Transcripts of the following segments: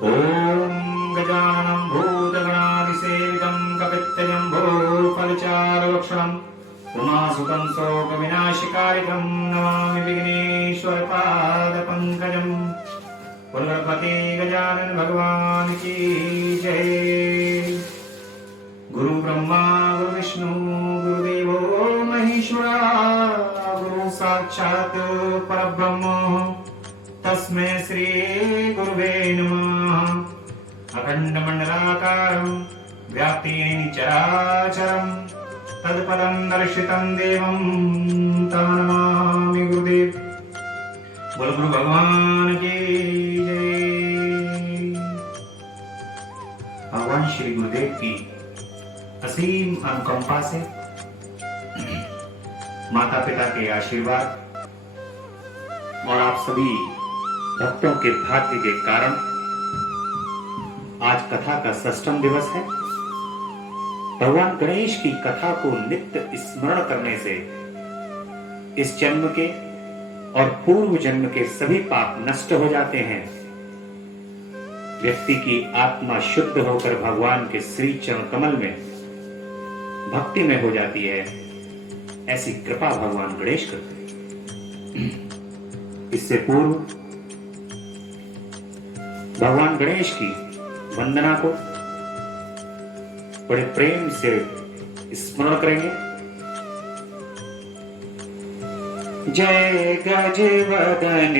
ॐ गजाननं भूतगणाधिसेवितं कपित्तजम्बूफलचारुभक्षणम् उमासुतं शोकविनाशकारिकं नमामि विघ्नेश्वरपादपङ्कजम्। पुनर्पते गजानन भगवान की जय। गुरु ब्रह्मा गुरु विष्णु गुरुदेवो महेश्वरा, गुरु साक्षात् परब्रह्म तस्मै श्री गुरुवे नमः। अखण्डमण्डलाकारं व्याप्तेन चराचरं तत्पदं दर्शितं देवं तं नमामि गुरुदेव। बोल गुरु भगवान की जय। भगवान श्री गुरुदेव की असीम अनुकंपा से, माता पिता के आशीर्वाद और आप सभी भक्तों के भाग्य के कारण आज कथा का षष्ठम दिवस है। भगवान गणेश की कथा को नित्य स्मरण करने से इस जन्म के और पूर्व जन्म के सभी पाप नष्ट हो जाते हैं। व्यक्ति की आत्मा शुद्ध होकर भगवान के श्री चरण कमल में भक्ति में हो जाती है। ऐसी कृपा भगवान गणेश करते हैं। इससे पूर्व भगवान गणेश की वंदना को बड़े प्रेम से स्मरण करेंगे। जय गजवदन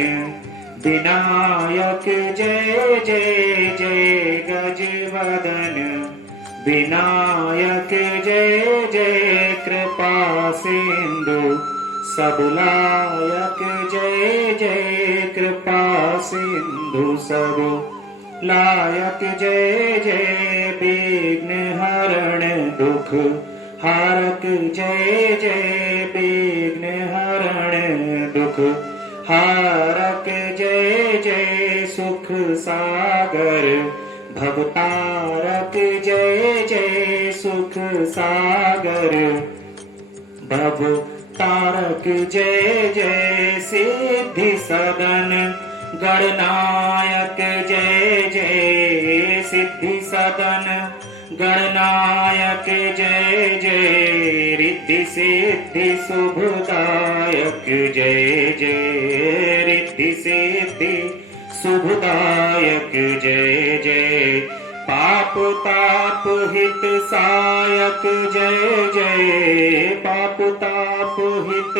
विनायक जय जय जय गजवदन विनायक जय जय कृपा सिंधु सबलायक जय जय कृपा सिंधु सब लायक जय जय विघ्न हरण दुख हारक जय जय विघ्न हरण दुख हारक जय जय सुख सागर भवतारक जय जय सुख सागर भव तारक जय जय सिद्धि सदन गणनायक जय जय सिद्धि सदन गणनायक जय जय रिद्धि सिद्धि शुभदायक जय जय रिद्धि सिद्धि शुभदायक जय जय पाप ताप हित सायक जय जय पाप ताप हित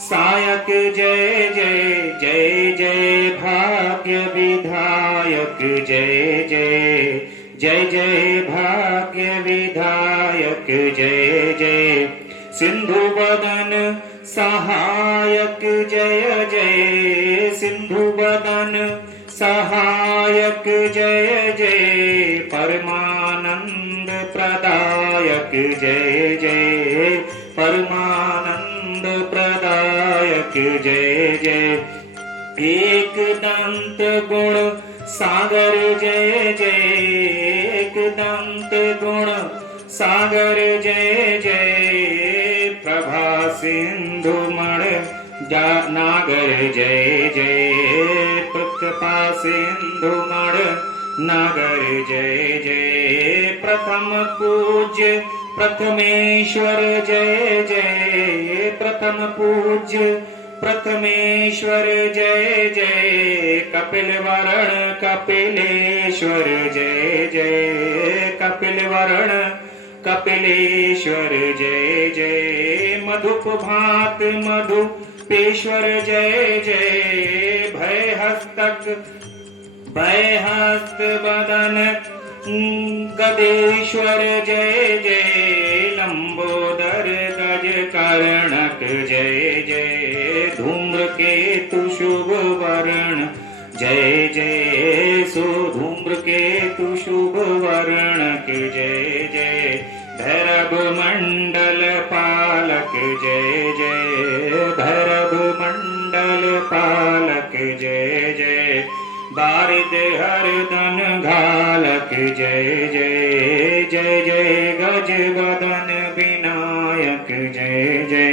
सायक जय जय जय जय भाग्य विधायक जय जय जय जय भाग्य विधायक जय जय सिंधु बदन सहायक जय जय सिंधु बदन सहायक जय जय परमानंद प्रदायक जय जय परमानंद प्रदायक जय जय एक दंत गुण सागर जय जय एक दंत गुण सागर जय जय प्रभा सिंधु मण नागर जय जय कृपा सिंधु मण नागर जय जय प्रथम पूज्य प्रथमेश्वर जय जय प्रथम पूज्य प्रथमेश्वर जय जय कपिल वरण कपिलेश्वर जय जय कपिल वरण कपिलेश्वर जय जय मधुप भात मधुपेश्वर जय जय भय हस्त बदन गदेश्वर जय जय लंबोदर गज कर्णक जय जय धूम्रकेतु शुभ वर्ण जय जय धूम्रकेतु शुभ वर्णक जय जय भैरव मंडल पालक जय जय भैरव मंडल पालक जय जय बारिद हरदन घालक जय जय जय जय गजवदन विनायक जय जय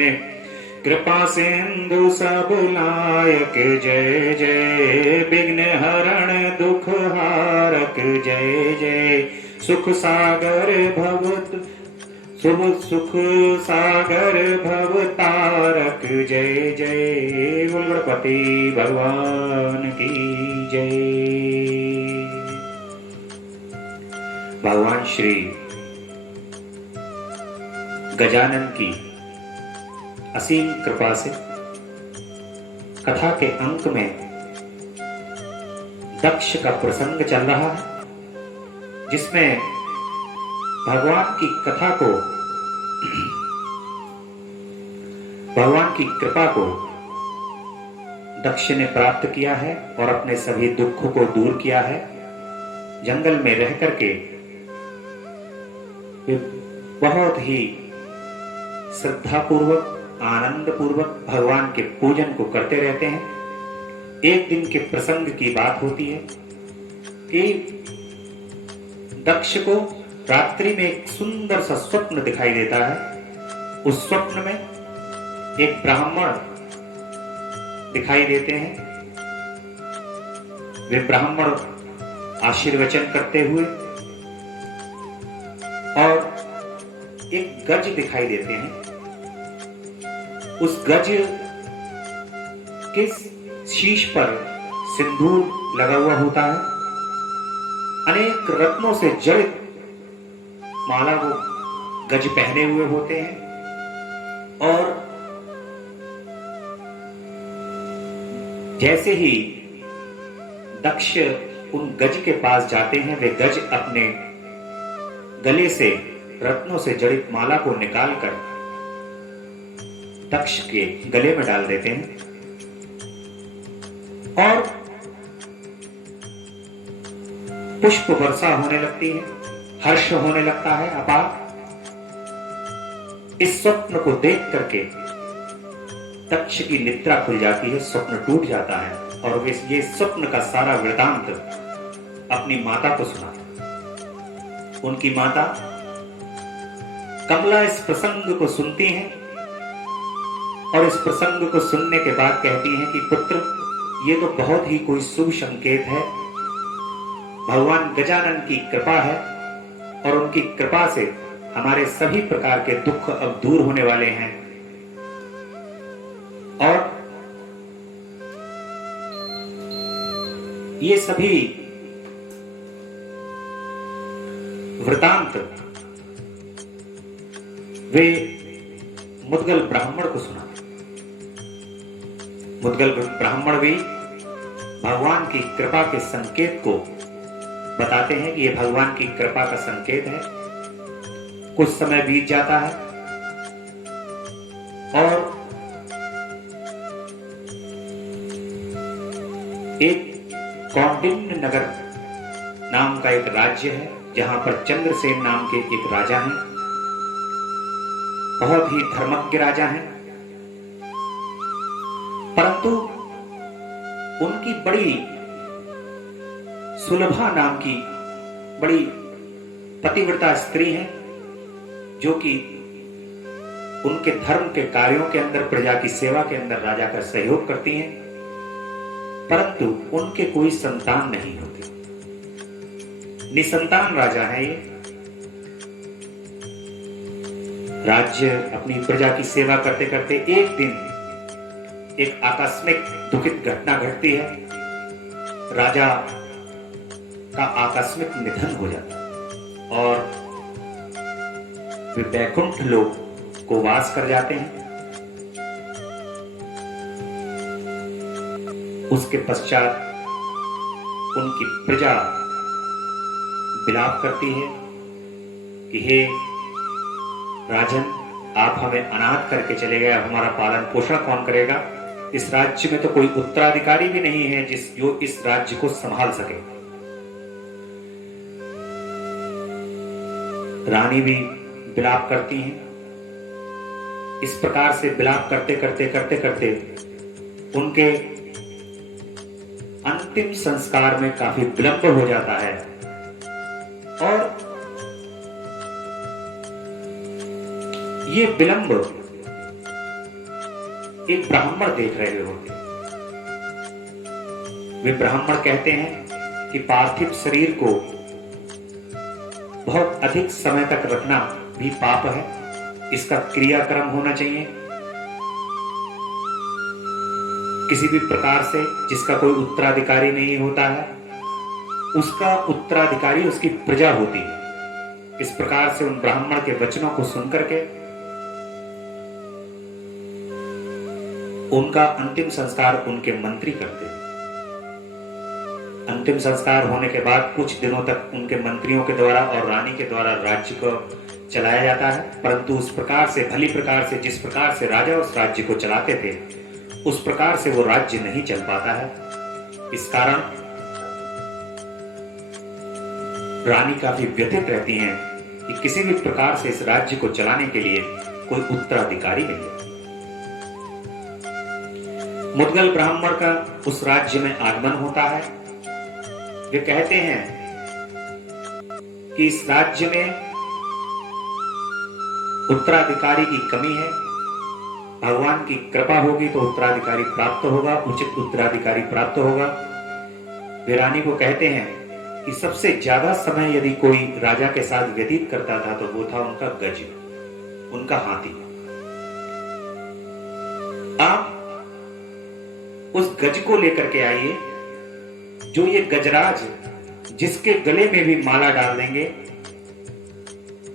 कृपा सिंधु सब लायक जय जय विघ्न हरण दुख हारक जय जय। सुख सागर भवत शुभ सुख सागर भवतारक जय जय। बोल गणपति भगवान की जय। भगवान श्री गजानन की असीम कृपा से कथा के अंक में दक्ष का प्रसंग चल रहा है, जिसमें भगवान की कथा को, भगवान की कृपा को दक्ष ने प्राप्त किया है और अपने सभी दुखों को दूर किया है। जंगल में रह करके वे बहुत ही श्रद्धापूर्वक, आनंद पूर्वक भगवान के पूजन को करते रहते हैं। एक दिन के प्रसंग की बात होती है कि दक्ष को रात्रि में एक सुंदर सा स्वप्न दिखाई देता है। उस स्वप्न में एक ब्राह्मण दिखाई देते हैं। वे ब्राह्मण आशीर्वचन करते हुए और एक गज दिखाई देते हैं। उस गज के शीश पर सिंदूर लगा हुआ होता है। अनेक रत्नों से जड़ित माला वो गज पहने हुए होते हैं और जैसे ही दक्ष उन गज के पास जाते हैं, वे गज अपने गले से रत्नों से जड़ित माला को निकालकर दक्ष के गले में डाल देते हैं और पुष्प वर्षा होने लगती है, हर्ष होने लगता है अपार। इस स्वप्न को देख करके दक्ष की निद्रा खुल जाती है, स्वप्न टूट जाता है और वे ये स्वप्न का सारा वृतांत अपनी माता को सुनाते। उनकी माता कमला इस प्रसंग को सुनती हैं और इस प्रसंग को सुनने के बाद कहती हैं कि पुत्र, ये तो बहुत ही कोई शुभ संकेत है। भगवान गजानन की कृपा है और उनकी कृपा से हमारे सभी प्रकार के दुख अब दूर होने वाले हैं। और ये सभी वृतांत वे मुद्गल ब्राह्मण को सुना। मुद्गल ब्राह्मण भी भगवान की कृपा के संकेत को बताते हैं कि यह भगवान की कृपा का संकेत है। कुछ समय बीत जाता है और एक कौंडिन्य नगर नाम का एक राज्य है, जहां पर चंद्रसेन नाम के एक राजा हैं। बहुत ही धर्मज्ञ राजा हैं, परंतु उनकी बड़ी सुलभा नाम की बड़ी पतिव्रता स्त्री है, जो कि उनके धर्म के कार्यों के अंदर, प्रजा की सेवा के अंदर राजा का सहयोग करती हैं, परंतु उनके कोई संतान नहीं होती। निसंतान राजा है ये। राज्य अपनी प्रजा की सेवा करते करते एक दिन एक आकस्मिक दुखित घटना घटती है। राजा का आकस्मिक निधन हो जाता है और वे वैकुंठ लोक को वास कर जाते हैं। उसके पश्चात उनकी प्रजा विलाप करती है कि हे राजन, आप हमें अनाथ करके चले गए, अब हमारा पालन पोषण कौन करेगा? इस राज्य में तो कोई उत्तराधिकारी भी नहीं है जो इस राज्य को संभाल सके। रानी भी विलाप करती हैं। इस प्रकार से विलाप करते करते उनके अंतिम संस्कार में काफी विलंब हो जाता है और ये विलंब एक ब्राह्मण देख रहे होते। वे ब्राह्मण कहते हैं कि पार्थिव शरीर को बहुत अधिक समय तक रखना भी पाप है, इसका क्रियाक्रम होना चाहिए। किसी भी प्रकार से जिसका कोई उत्तराधिकारी नहीं होता है, उसका उत्तराधिकारी उसकी प्रजा होती है। इस प्रकार से उन ब्राह्मण के वचनों को सुनकर के उनका अंतिम संस्कार उनके मंत्री करते हैं। अंतिम संस्कार होने के बाद कुछ दिनों तक उनके मंत्रियों के द्वारा और रानी के द्वारा राज्य को चलाया जाता है, परंतु उस प्रकार से भली प्रकार से जिस प्रकार से राजा उस राज्य को चलाते थे उस प्रकार से वो राज्य नहीं चल पाता है। इस कारण रानी काफी व्यथित रहती हैं कि किसी भी प्रकार से इस राज्य को चलाने के लिए कोई उत्तराधिकारी नहीं है। मुद्गल ब्राह्मण का उस राज्य में आगमन होता है। वे कहते हैं कि इस राज्य में उत्तराधिकारी की कमी है, भगवान की कृपा होगी तो उत्तराधिकारी प्राप्त होगा, उचित उत्तराधिकारी प्राप्त होगा। वे रानी को कहते हैं कि सबसे ज्यादा समय यदि कोई राजा के साथ व्यतीत करता था तो वो था उनका गज, उनका हाथी। आप उस गज को लेकर के आइए, जो ये गजराज जिसके गले में भी माला डाल देंगे,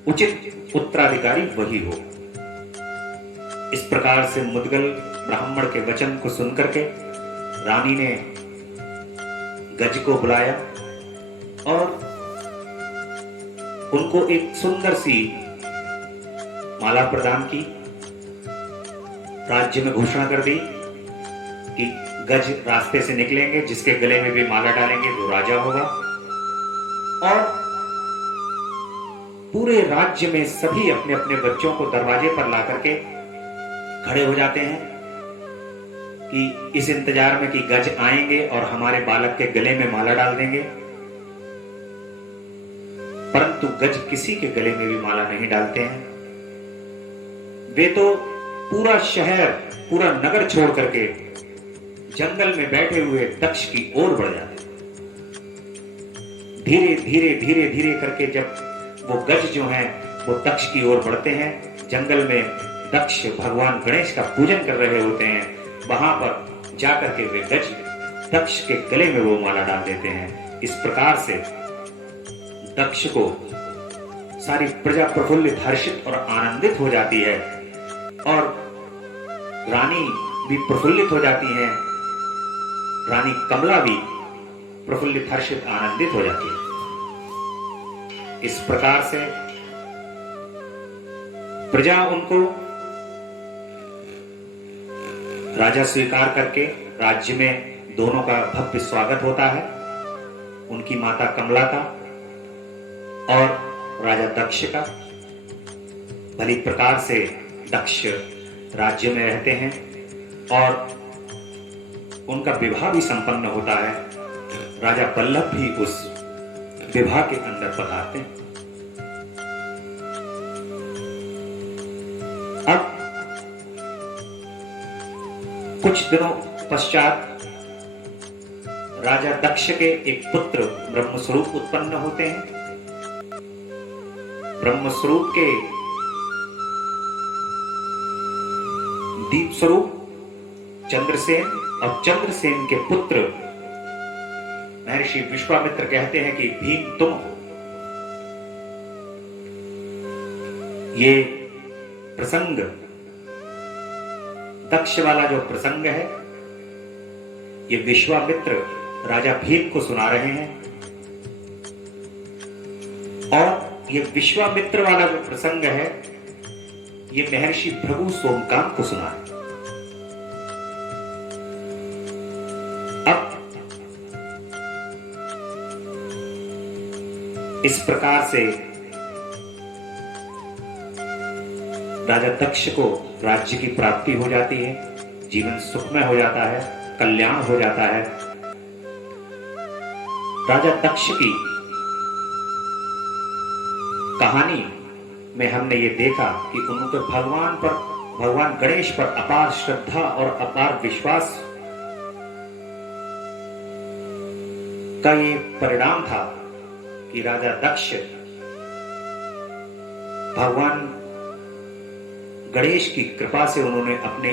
उचित उत्तराधिकारी वही हो। इस प्रकार से मुद्गल ब्राह्मण के वचन को सुनकर के रानी ने गज को बुलाया और उनको एक सुंदर सी माला प्रदान की। राज्य में घोषणा कर दी कि गज रास्ते से निकलेंगे, जिसके गले में भी माला डालेंगे वो राजा होगा। और पूरे राज्य में सभी अपने अपने बच्चों को दरवाजे पर ला करके खड़े हो जाते हैं कि इस इंतजार में कि गज आएंगे और हमारे बालक के गले में माला डाल देंगे। परंतु गज किसी के गले में भी माला नहीं डालते हैं। वे तो पूरा शहर, पूरा नगर छोड़ करके जंगल में बैठे हुए दक्ष की ओर बढ़ जाते। धीरे धीरे धीरे धीरे करके जब वो गज जो हैं वो दक्ष की ओर बढ़ते हैं, जंगल में दक्ष भगवान गणेश का पूजन कर रहे होते हैं, वहां पर जाकर के वे गज दक्ष के गले में वो माला डाल देते हैं। इस प्रकार से दक्ष को सारी प्रजा प्रफुल्लित, हर्षित और आनंदित हो जाती है और रानी भी प्रफुल्लित हो जाती है। रानी कमला भी प्रफुल्लित, हर्षित, आनंदित हो जाती है। इस प्रकार से प्रजा उनको राजा स्वीकार करके राज्य में दोनों का भव्य स्वागत होता है। उनकी माता कमला का और राजा दक्ष का। भली प्रकार से दक्ष राज्य में रहते हैं और उनका विवाह भी संपन्न होता है। राजा पल्लव भी उस विवाह के अंदर पधारते हैं। अब कुछ दिनों पश्चात राजा दक्ष के एक पुत्र ब्रह्मस्वरूप उत्पन्न होते हैं। ब्रह्मस्वरूप के दीप स्वरूप चंद्रसेन और चंद्रसेन के पुत्र महर्षि विश्वामित्र कहते हैं कि भीम तुम हो। ये प्रसंग, दक्ष वाला जो प्रसंग है, ये विश्वामित्र राजा भीम को सुना रहे हैं और ये विश्वामित्र वाला जो प्रसंग है ये महर्षि भृगु सोमकांत को सुना है। अब इस प्रकार से राजा दक्ष को राज्य की प्राप्ति हो जाती है, जीवन सुखमय हो जाता है, कल्याण हो जाता है। राजा दक्ष की कहानी में हमने ये देखा कि उनके भगवान गणेश पर अपार श्रद्धा और अपार विश्वास का ये परिणाम था कि राजा दक्ष भगवान गणेश की कृपा से उन्होंने अपने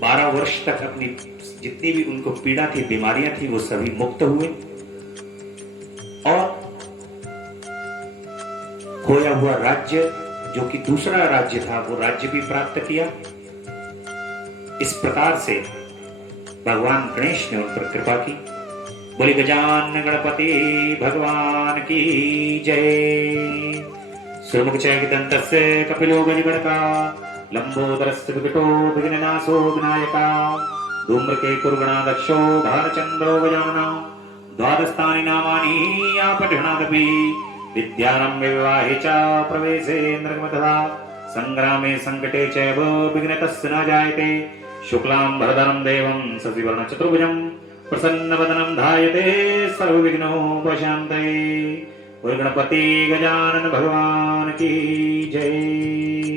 12 वर्ष तक अपनी जितनी भी उनको पीड़ा थी, बीमारियां थी, वो सभी मुक्त हुए और खोया हुआ राज्य जो कि दूसरा राज्य था वो राज्य भी प्राप्त किया। इस प्रकार से भगवान गणेश ने उन पर कृपा की। बोले गजानन गणपति भगवान की जय। सुमुख चैकिदन्तस्य कपिलो गजगणका लंबोदरस्य विकटो विघ्ननाशो विनायका धूम्रकेतुर्गणाध्यक्षो भालचन्द्रो गजानना द्वादशानि नामानि आपठणादपि विद्यारम्भे विवाहे च प्रवेशे नृगमतथा संग्रामे संकटे चैव विघ्नतस्य न जायते शुक्लाम्बरधरं देवं शशिवर्णं चतुर्भुजं प्रसन्नवदनं ध्यायते सर्वविघ्नोपशान्तये। गणपति गजानन भगवान की जय।